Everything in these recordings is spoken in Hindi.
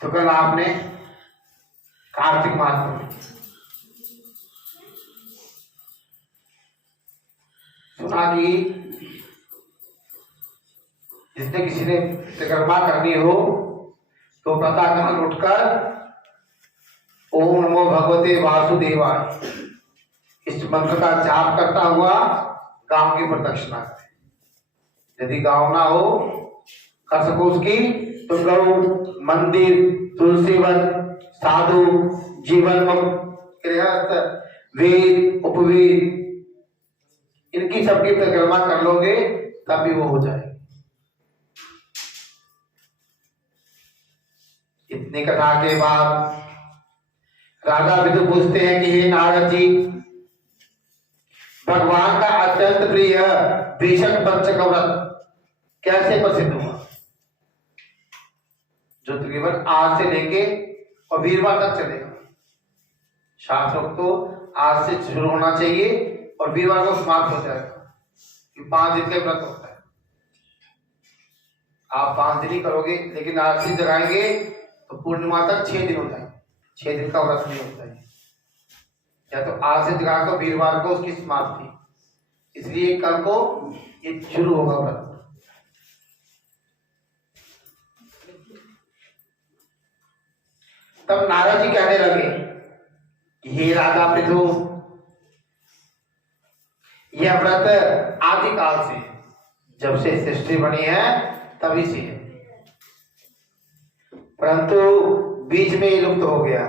तो कल आपने कार्तिक मास में सुना कि जिसने किसी ने परिक्रमा करनी हो तो प्रातः काल उठकर ओम नमो भगवते वासुदेवाय इस मंत्र का जाप करता हुआ गांव की प्रदक्षिणा करे। यदि गांव ना हो कर सको उसकी तो गौ, मंदिर, तुलसी वन, साधु, जीवन, गृहस्थ, वेद, उपवेद, इनकी सबकी परिक्रमा कर लोगे तब भी वो हो जाए। इतनी कथा के बाद राजा विदुर पूछते हैं कि हे नारद जी, भगवान का अत्यंत प्रिय भीषण पंचक व्रत कैसे प्रसिद्ध हुआ, जो तकरीबन आज से लेके और वीरवार तक चलेगा। शास्त्रों तो आज से शुरू होना चाहिए और वीरवार को समाप्त हो जाएगा। ये 5 दिन का व्रत होता है। आप 5 दिन ही करोगे, लेकिन आज से जगाएंगे तो पूर्णिमा तक 6 दिन हो जाएंगे। 6 दिन का व्रत नहीं होता है। या तो आज से जगाकर वीरवार को उसकी समाप्ति, इसलिए कल को ये शुरू होगा व्रत। तब नारद जी कहने लगे कि हे राजा पृथु, यह व्रत आदि काल से, जब से सृष्टि बनी है तभी से है, परंतु बीच में ही लुप्त हो गया।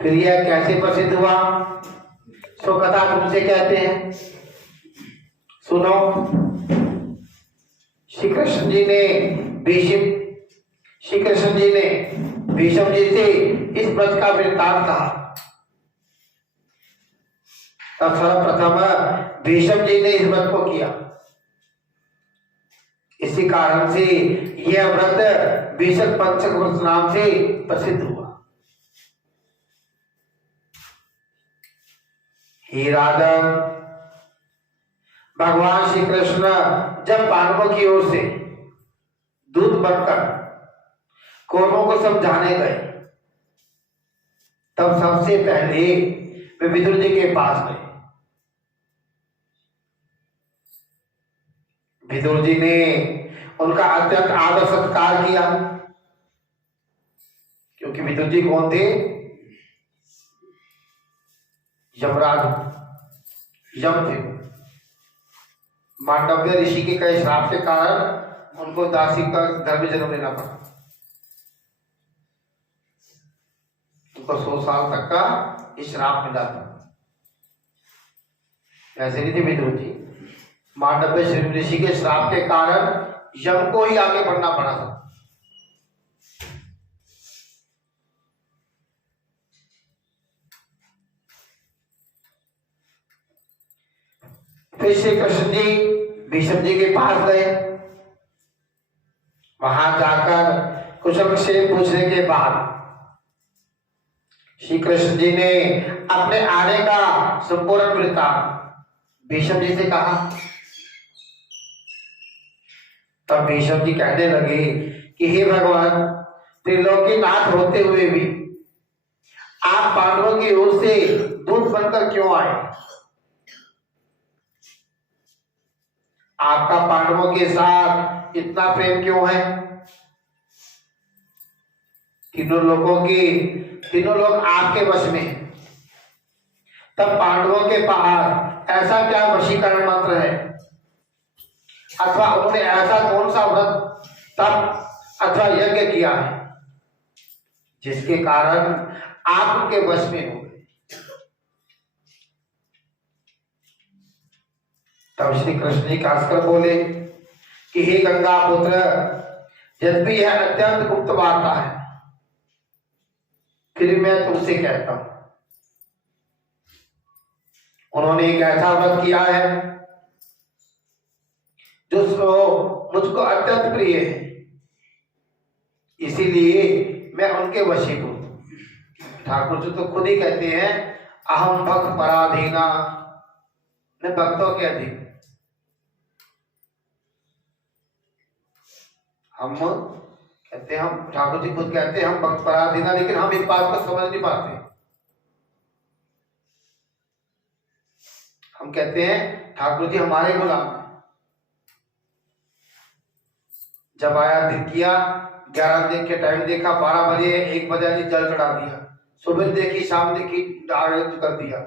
फिर यह कैसे प्रसिद्ध हुआ, सो कथा तुमसे कहते हैं, सुनो। श्री कृष्ण जी ने भीष्म जी से इस व्रत का वृत्तांत कहा। तब सर्वप्रथम भीष्म जी ने इस व्रत को किया। इसी कारण से यह व्रत भीषण पंचक व्रत नाम से प्रसिद्ध हुआ। हे राजन, भगवान श्री कृष्ण जब पांडवों की ओर से दूत बनकर कौरवों को समझाने गए, तब सबसे पहले वे विदुर जी के पास गए। विदुर जी ने उनका अत्यंत आदर सत्कार किया, क्योंकि विदुर जी कौन थे, यमराज, यम थे। मांडव्य ऋषि के कई श्राप के कारण उनको दासी का घर में जन्म लेना पड़ा। उनको 100 साल तक का श्राप मिला था। ऐसे नहीं थे विदुर जी। मांडव्य ऋषि के श्राप के कारण यम को ही आगे बढ़ना पड़ा था। फिर श्री कृष्ण जी भीष्म जी के पास गए। वहां जाकर कुशल क्षेम पूछने के बाद श्री कृष्ण जी ने अपने आने का संपूर्ण वृत्तांत भीष्म जी से कहा। तब भीष्म जी कहने लगे कि हे भगवान, त्रिलोकीनाथ होते हुए भी आप पांडवों की ओर से दूत बनकर क्यों आए? आपका पांडवों के साथ इतना प्रेम क्यों है? तीनों लोग आपके वश में हैं। तब पांडवों के पास ऐसा क्या वशीकरण मंत्र है, अथवा उन्होंने ऐसा कौन सा व्रत तप अथवा यज्ञ किया है जिसके कारण आप उनके वश में हो गए? तब श्री कृष्ण जी खासकर बोले कि हे गंगा पुत्र, यद्यपि यह अत्यंत गुप्त वार्ता है, फिर मैं तुमसे कहता हूं। उन्होंने एक ऐसा व्रत किया है जो मुझको अत्यंत प्रिय है, इसीलिए मैं उनके वशीभूत। ठाकुर जी तो खुद ही कहते हैं, अहम भक्त पराधीना, मैं भक्तों के अधीन। हम कहते हैं, हम ठाकुर जी खुद कहते हैं हम भक्त पराधीन, लेकिन हम इस बात को समझ नहीं पाते। हम कहते हैं ठाकुर जी हमारे गुलाम हैं। जब आया किया 11 देख के टाइम देखा, 12 बजे 1 बजे जी जल चढ़ा दिया, सुबह देखी शाम देखी आरती कर दिया।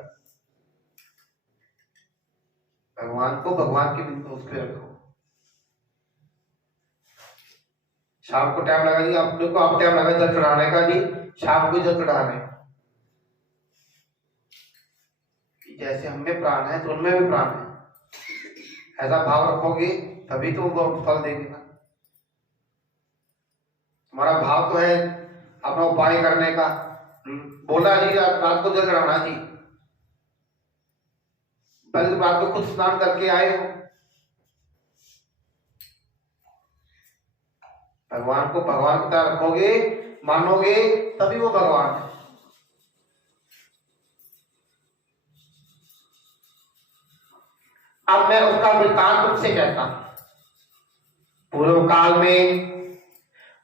भगवान को भगवान के दिन उस पे रखो। शाम को टाइम लगा जी अपने को, आप टाइम लगा जल चढ़ाने का जी, शाम को जल चढ़ाने। जैसे हम में प्राण है तो उनमें भी प्राण है, ऐसा भाव रखोगे तभी तो वो फल देंगे ना। तुम्हारा भाव तो है अपना उपाय करने का, बोला जी रात को जल चढ़ाना जी, पहले तो रात को खुद स्नान करके आए हो। भगवान को भगवान की तरह रखोगे, मानोगे, तभी वो भगवान है। अब मैं उसका वृत्तांत तुमसे कहता हूं। पूर्व काल में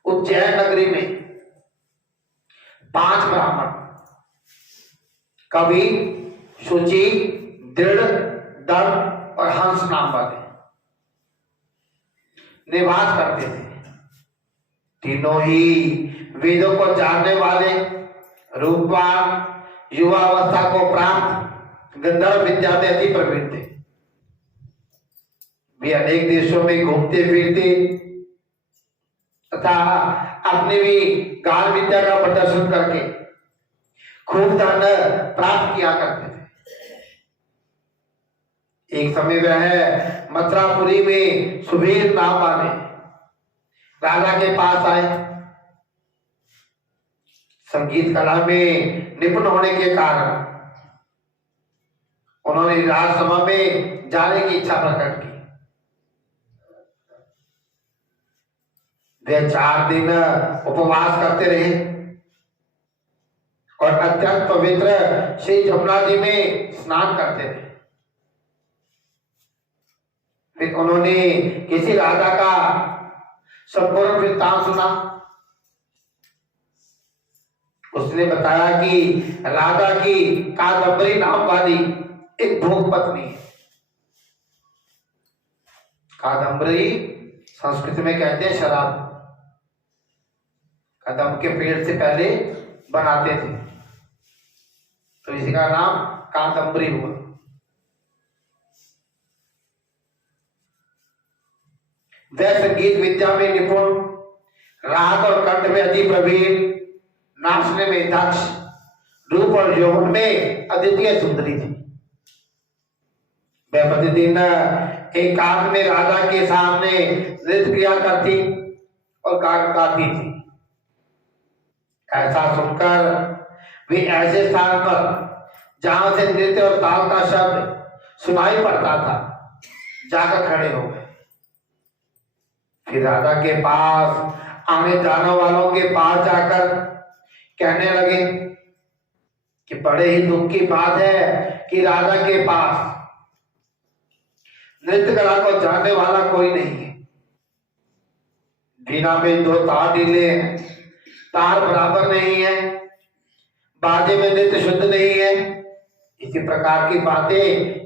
उज्जैन नगरी में 5 ब्राह्मण, कवि, शुचि, दृढ़, दर्भ और हंस नाम वाले निवास करते थे। तीनों ही वेदों को जानने वाले, रूपवान, युवावस्था को प्राप्त, गंधर्व विद्या में अति प्रवीण थे। वे अनेक देशों में घूमते फिरते तथा अपनी भी गान विद्या का प्रदर्शन करके खूब धन प्राप्त किया करते थे। एक समय वह मथुरापुरी में सुबीर नाम वाले राजा के पास आए। संगीत कला में निपुण होने के कारण उन्होंने राजसभा में जाने की इच्छा प्रकट की। वे 4 दिन उपवास करते रहे और अत्यंत पवित्र श्री जमुना जी में स्नान करते थे। फिर उन्होंने किसी राजा का संपूर्ण वृत्तांत सुना। उसने बताया कि राजा की कादम्बरी नाम वाली एक भोग पत्नी है। कादम्बरी संस्कृत में कहते हैं शराब, कदम के पेड़ से पहले बनाते थे, तो इसी का नाम कादम्बरी हुआ। वह संगीत विद्या में निपुण, राग और कंठ में अति प्रवीण, नाचने में दक्ष, रूप और यौवन में अद्वितीय सुंदरी थी। वह प्रतिदिन एकांत में राजा के सामने नृत्य क्रिया करती और गान गाती थी। ऐसा सुनकर वे ऐसे स्थान पर जहां से नृत्य और ताल का शब्द सुनाई पड़ता था जाकर खड़े हो गए। फिर राजा के पास आने जाने वालों के पास जाकर कहने लगे कि बड़े ही दुख की बात है कि राजा के पास नृत्य कला को जानने वाला कोई नहीं है। बीना में 2 तार ढीले हैं, तार बराबर नहीं है, बाजे में नृत्य शुद्ध नहीं है। इसी प्रकार की बातें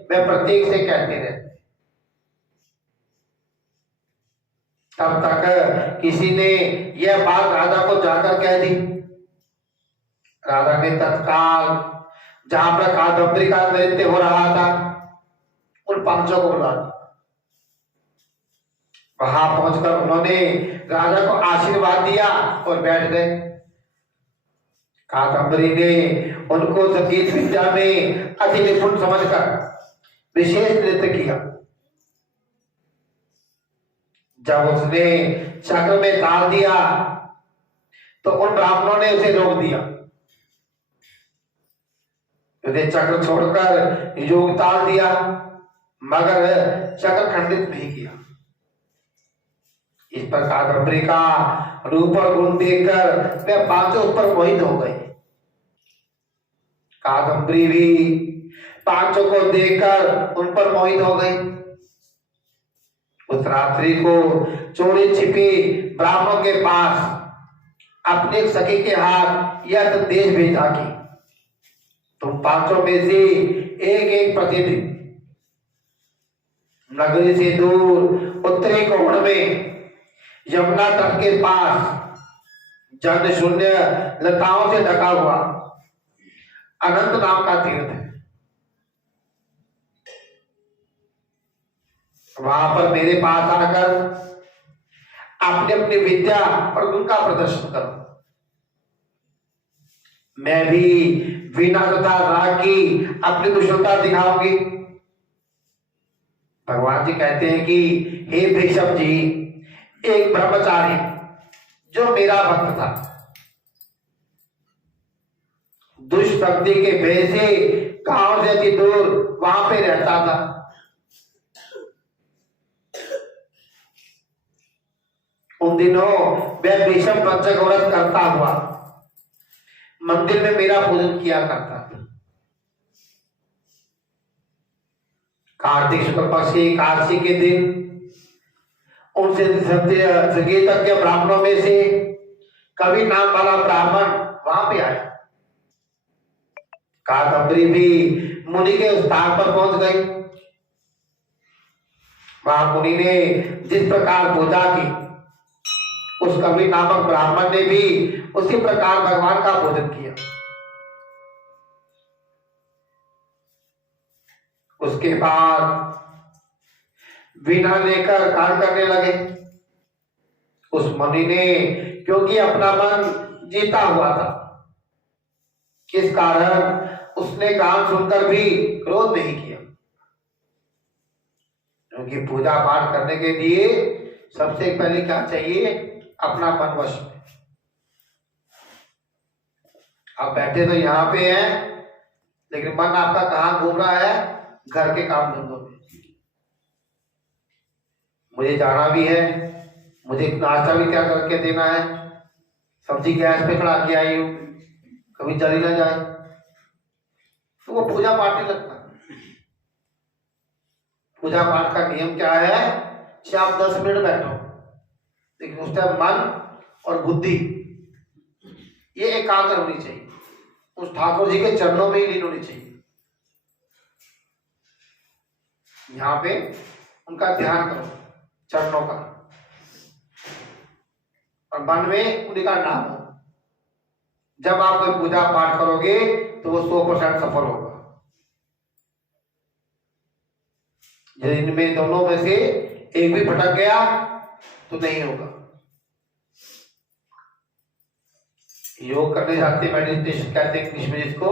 वे प्रत्येक से कहते रहते। तब तक किसी ने यह बात राजा को जाकर कह दी। राजा ने तत्काल जहां पर कादम्बरी का नृत्य हो रहा था उन 5 को बुला दिया। वहां पहुंचकर उन्होंने राजा को आशीर्वाद दिया और बैठ गए। कादम्बरी ने उनको संगीत विद्या में अति निपुण समझकर विशेष नृत्य किया। जब उसने चक्र में ताल दिया तो उन ब्राह्मणों ने उसे रोक दिया। उसने चक्र छोड़कर योग ताल दिया मगर चक्र खंडित नहीं किया। इस पर कादम्बरी का रूप और गुण देखकर वे 5 ऊपर मोहित हो गए। कादम्बरी भी 5 को देखकर उन पर मोहित हो गई उस रात्रि को चोरी छिपे ब्राह्मण के पास अपने सखी के हाथ यह संदेश भेजा कि तुम पांचों में से एक एक प्रतिदिन नगरी से दूर उत्तरी कोण में यमुना तट के पास जन शून्य लताओं से ढका हुआ अनंत नाम का तीर्थ है, वहां पर मेरे पास आकर अपनी अपनी विद्या और गुण का प्रदर्शन करो। मैं भी वीणा तथा राग की अपनी कुशलता दिखाऊंगी। भगवान जी कहते हैं कि हे वृषभ जी, एक ब्रह्मचारी जो मेरा भक्त था, दुष्भक्ति के भय से गांव से अति दूर वहां पे रहता था। उन दिनों वह वृषभ पंचक व्रत करता हुआ मंदिर में मेरा पूजन किया करता था। कार्तिक शुक्ल पक्ष की एकादशी के दिन उनसे संगीतज्ञ ब्राह्मणों में से कवि नाम वाला ब्राह्मण वहां पे आया। कादम्बरी भी मुनि के स्थान पर पहुंच गई। वहां मुनि ने जिस प्रकार पूजा की, उस कवि नामक ब्राह्मण ने भी उसी प्रकार भगवान का पूजन किया। उसके बाद वीणा लेकर गान करने लगे। उस मुनि ने, क्योंकि अपना मन जीता हुआ था, किस कारण उसने गान सुनकर भी क्रोध नहीं किया, क्योंकि पूजा पाठ करने के लिए सबसे पहले क्या चाहिए? अपना मन वश में। आप बैठे तो यहाँ पे हैं, लेकिन मन आपका कहाँ घूम रहा है? घर के काम धंधों में। मुझे जाना भी है, मुझे नाश्ता भी क्या करके देना है, सब्जी गैस पे चढ़ा के आई हूँ, कभी जली ना जाए, तो वो पूजा पाठ नहीं लगता। पूजा पाठ का नियम क्या है? कि आप 10 मिनट बैठो, लेकिन उस टाइम मन और बुद्धि ये एकाग्र होनी चाहिए, उस ठाकुर जी के चरणों में ही लीन होनी चाहिए। यहाँ पे उनका ध्यान करो, चरणों का, और मन में उनका नाम हो। जब आप कोई पूजा पाठ करोगे तो वो 100% सफल होगा। यदि इनमें दोनों में से एक भी भटक गया तो नहीं होगा। योग करने जाते, मेडिटेशन कहते हैं इंग्लिश में जिसको,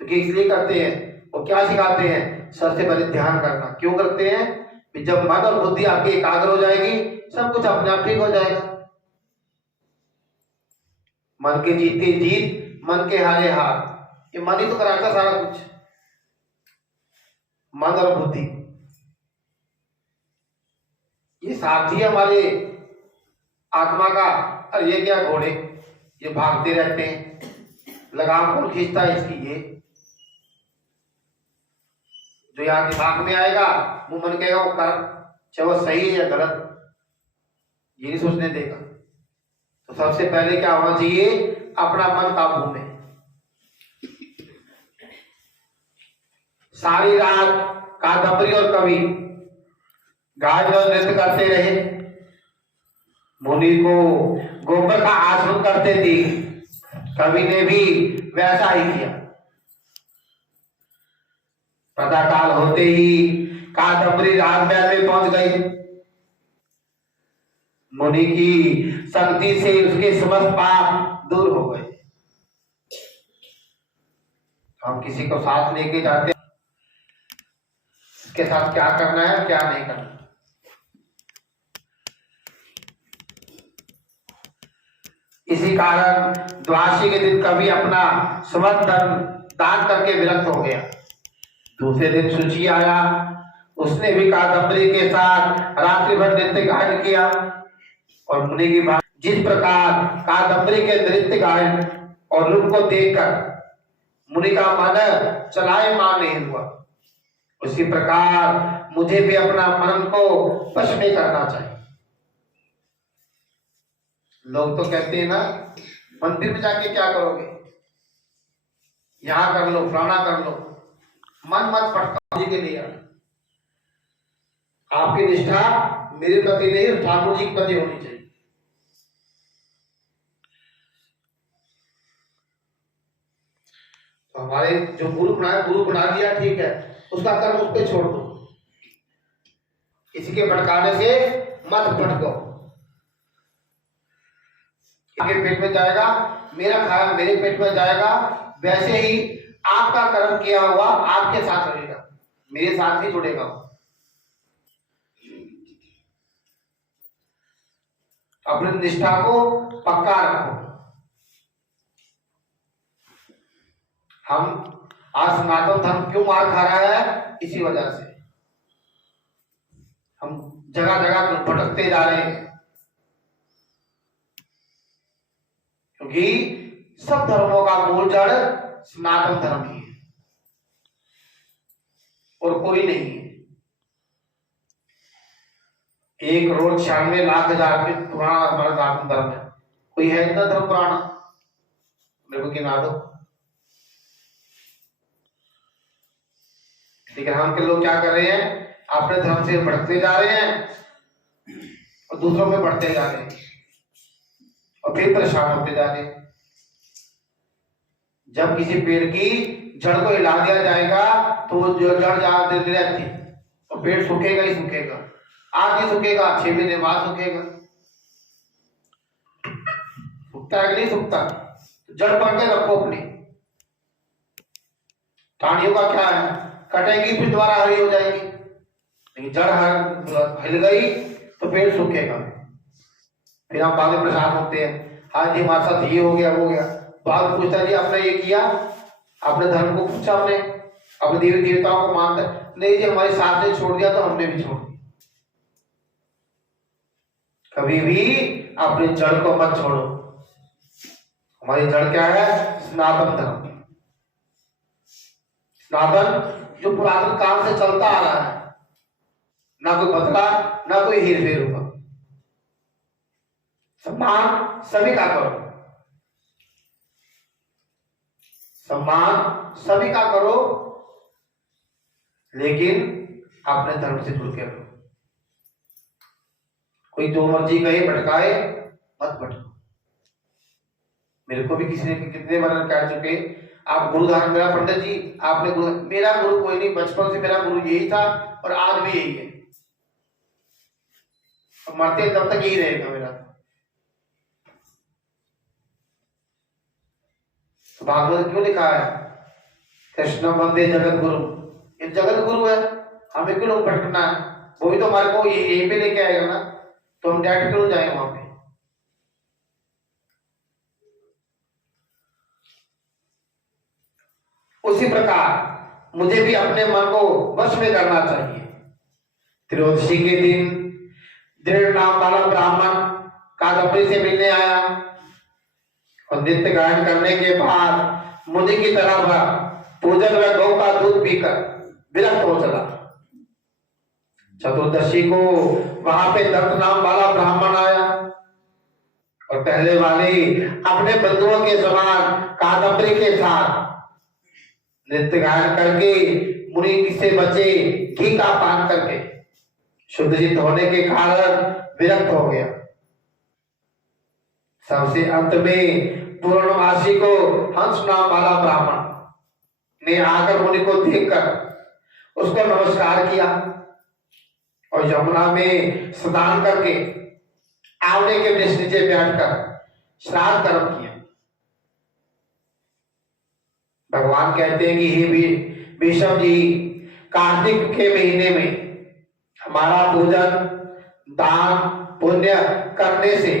तो इसलिए करते हैं। वो क्या सिखाते हैं? सबसे पहले ध्यान करना। क्यों करते हैं? कि जब मन और बुद्धि आपकी एकाग्र हो जाएगी, सब कुछ अपने आप ठीक हो जाएगा। मन के जीते जीत, मन के हारे हार, ये मन ही तो कराता सारा कुछ। मन और बुद्धि ये साथी हमारे आत्मा का। और ये क्या घोड़े, ये भागते रहते हैं, लगाम कौन खींचता है इसकी? ये जो यहाँ दिमाग में आएगा, वो मन कहेगा वो कर, चाहे वो सही है या गलत, ये नहीं सोचने देगा। तो सबसे पहले क्या होना चाहिए? अपना मन काबू में। सारी रात कादम्बरी और कवि गाय नृत्य करते रहे। मुनि को गोबर का आचमन करते थे, कवि ने भी वैसा ही किया। प्रातःकाल होते ही कादम्बरी राजमहल में पहुंच गई। मुनि की शक्ति से उसके समस्त पाप दूर हो गए। हम किसी को साथ लेके जाते हैं, उसके साथ क्या करना है, क्या नहीं करना। इसी कारण द्वादशी के दिन कभी अपना समस्त धन दान करके विरक्त हो गया। दूसरे दिन शुचि आया, उसने भी कादम्बरी के साथ रात्रि भर नृत्य गायन किया। और मुनि की बात, जिस प्रकार कादम्बरी के नृत्य गायन और रूप को देखकर मुनि का मन चलायमान नहीं हुआ, उसी प्रकार मुझे भी अपना मन को वश में करना चाहिए। लोग तो कहते हैं ना, मंदिर में जाके क्या करोगे, यहां कर लो, फलाना कर लो, मन मत भटकाओ जी के लिए। आपकी निष्ठा मेरे प्रति नहीं, ठाकुर जी के प्रति होनी चाहिए। तो हमारे जो गुरु बना दिया, ठीक है, उसका कर्म उस पर छोड़ दो, किसी के भटकाने से मत भटको। आपके पेट में जाएगा, मेरा खाया मेरे पेट में जाएगा, वैसे ही आपका कर्म किया हुआ आपके साथ रहेगा, मेरे साथ नहीं जुड़ेगा। अपनी निष्ठा को पक्का रखो। हम आज सनातन धर्म क्यों मार खा रहा है, इसी वजह से हम जगह जगह भटकते जा रहे हैं, क्योंकि सब धर्मों का मूल जड़ सनातन धर्म ही है और कोई नहीं है। 1,96,00,000 के पुराना हमारा सनातन धर्म है, कोई है इतना धर्म पुराना, मेरे को गिना दो। लेकिन हम के लोग क्या कर रहे हैं, अपने धर्म से भटकते जा रहे हैं और दूसरों में बढ़ते जा रहे हैं और फिर परेशान होते जा रहे हैं। जब किसी पेड़ की जड़ को हिला दिया जाएगा तो वो जड़ रहती है और पेड़ सूखेगा ही सूखेगा, आज नहीं सूखेगा, 6 महीने बाद सूखेगा। सूखता है कि नहीं सूखता? जड़ पकड़ के रखो अपनी। टाणियों का क्या है, कटेगी फिर दोबारा हरी हो जाएगी, लेकिन जड़ हिल गई तो पेड़ सूखेगा। फिर हम बाद में परेशान होते हैं, हाँ जी हमारे साथ ये हो गया वो हो गया। बाद पूछता जी आपने ये किया, अपने धर्म को पूछा, आपने अपने देवी देवताओं को मानता? नहीं जी हमारे साथ ने छोड़ दिया तो हमने भी छोड़ दिया। कभी भी अपनी जड़ को मत छोड़ो। हमारी जड़ क्या है? सनातन धर्म। सनातन जो पुरातन काल से चलता आ रहा है, ना कोई बदला ना कोई हेर फेर होगा। सम्मान सभी का करो, सम्मान सभी का करो, लेकिन अपने धर्म से जुड़ के करो। कोई जो मर्जी कहे भटकाए मत भटको। मेरे को भी किसी ने कितने बार कह चुके, आप गुरु धारण, मेरा पंडित जी आपने गुरु, मेरा गुरु कोई नहीं, बचपन से मेरा गुरु यही था और आज भी यही है, और मरते तब तक यही रहेगा मेरा। तो भागवत क्यों लिखा है, कृष्ण वंदे जगत गुरु, ये जगत गुरु है, हमें क्यों लोग भटकना है? वो भी तो हमारे को यहीं पे लेके आएगा ना, तो हम डायरेक्ट क्यों जाए वहां पे? उसी प्रकार मुझे भी अपने मन को वश में करना चाहिए। त्रयोदशी के दिन दृढ़ नाम वाला ब्राह्मण कादम्बरी से मिलने आया और नित्य गायन करने के बाद मुनि की तरह पूजन व गौ का दूध पीकर विरक्त हो चला। चतुर्दशी को वहां पे दत्त नाम वाला ब्राह्मण आया और पहले वाले अपने बंधुओं के समान कादम्बरी के साथ नृत्य गायन करके मुनि से बचे घी का पान करके शुद्धजित होने के कारण विरक्त हो गया। सबसे अंत में पूर्णमासी को हंस नाम वाला ब्राह्मण ने आकर मुनि को देखकर उसको नमस्कार किया और यमुना में स्नान करके आंवले के वृक्ष नीचे बैठकर श्राद्ध कर्म किया। भगवान कहते हैं कि हे विषम जी, कार्तिक के महीने में हमारा पूजन दान पुण्य करने से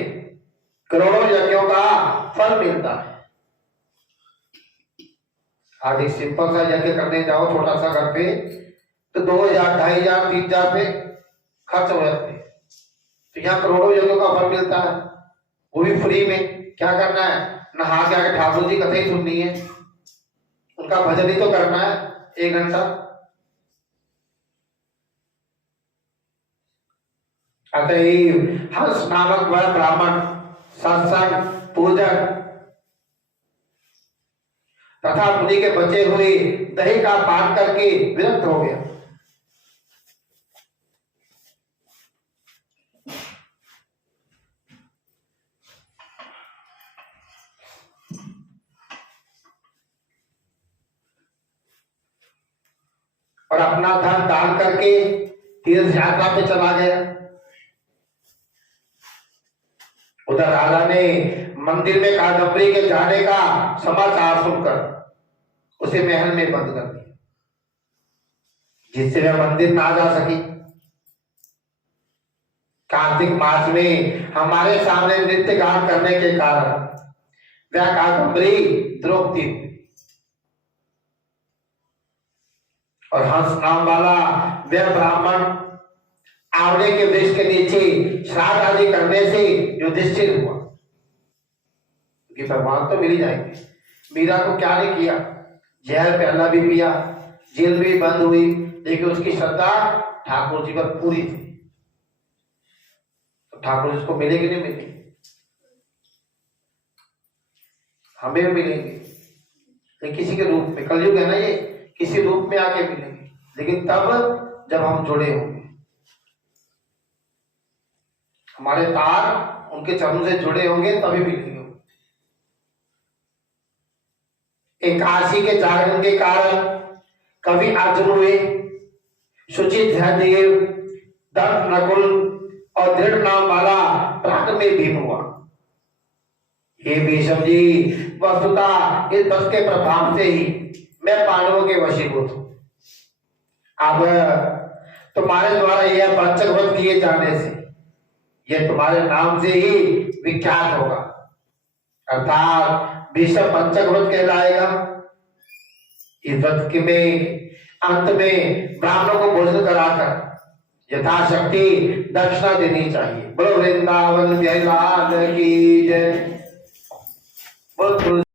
करोड़ों यज्ञों का फल मिलता है। आज एक सिंपल सा यज्ञ करने जाओ छोटा सा घर पे तो 2,000 2,500 3,000 पे खर्च हो जाते हैं, तो यहाँ करोड़ों यज्ञों का फल मिलता है, वो भी फ्री में। क्या करना है? नहा के आके ठाकुर जी कथा ही सुननी है, उनका भजन ही तो करना है 1 घंटा। अतएव हंस नामक वह ब्राह्मण सत्संग पूजन तथा मुनि के बचे हुए दही का पान करके विरक्त हो गया। और अपना धन दान करके तीर्थ यात्रा पे चला गया। उधर राजा ने मंदिर में कादम्बरी के जाने का समाचार सुनकर उसे महल में बंद कर दिया, जिससे वह मंदिर ना जा सकी। कार्तिक मास में हमारे सामने नृत्य गान करने के कारण वह कादम्बरी द्रौपदी और हंस नाम वाला वह ब्राह्मण आवड़े के वृक्ष के नीचे श्राद्ध आदि करने से युधिष्ठिर हुआ, क्योंकि भगवान तो मिल ही जाएंगे। मीरा को क्या नहीं किया, जहर प्याला भी पिया, जेल भी बंद हुई, लेकिन उसकी श्रद्धा ठाकुर जी पर पूरी थी। तो ठाकुर जी को मिलेगी नहीं मिलेगी, हमें भी मिलेंगे, लेकिन किसी के रूप में। कलयुग है ना ये, किसी रूप में आके मिलेंगे, लेकिन तब जब हम जुड़े होंगे, हमारे तार उनके चरणों से जुड़े होंगे, तभी मिलेंगे। एकादशी के जागरण के कारण कवि अर्जुन हुए, सुचित सहदेव, दंत नकुल और दृढ़ नाम वाला प्राण में भीम हुआ। हे भीष्म जी, वस्तुतः इस बस के प्रभाव से ही मैं पांडवों के वशीभूत हूं। अब तुम्हारे द्वारा यह पंचक वध किए जाने से यह तुम्हारे नाम से ही विख्यात होगा, अर्थात भीष्म पंचक वध कहलाएगा। इस व्रत के में अंत में ब्राह्मणों को भोजन कराकर यथाशक्ति दक्षिणा देनी चाहिए। बोलो वृंदावन बिहारी लाल की जय। बोलो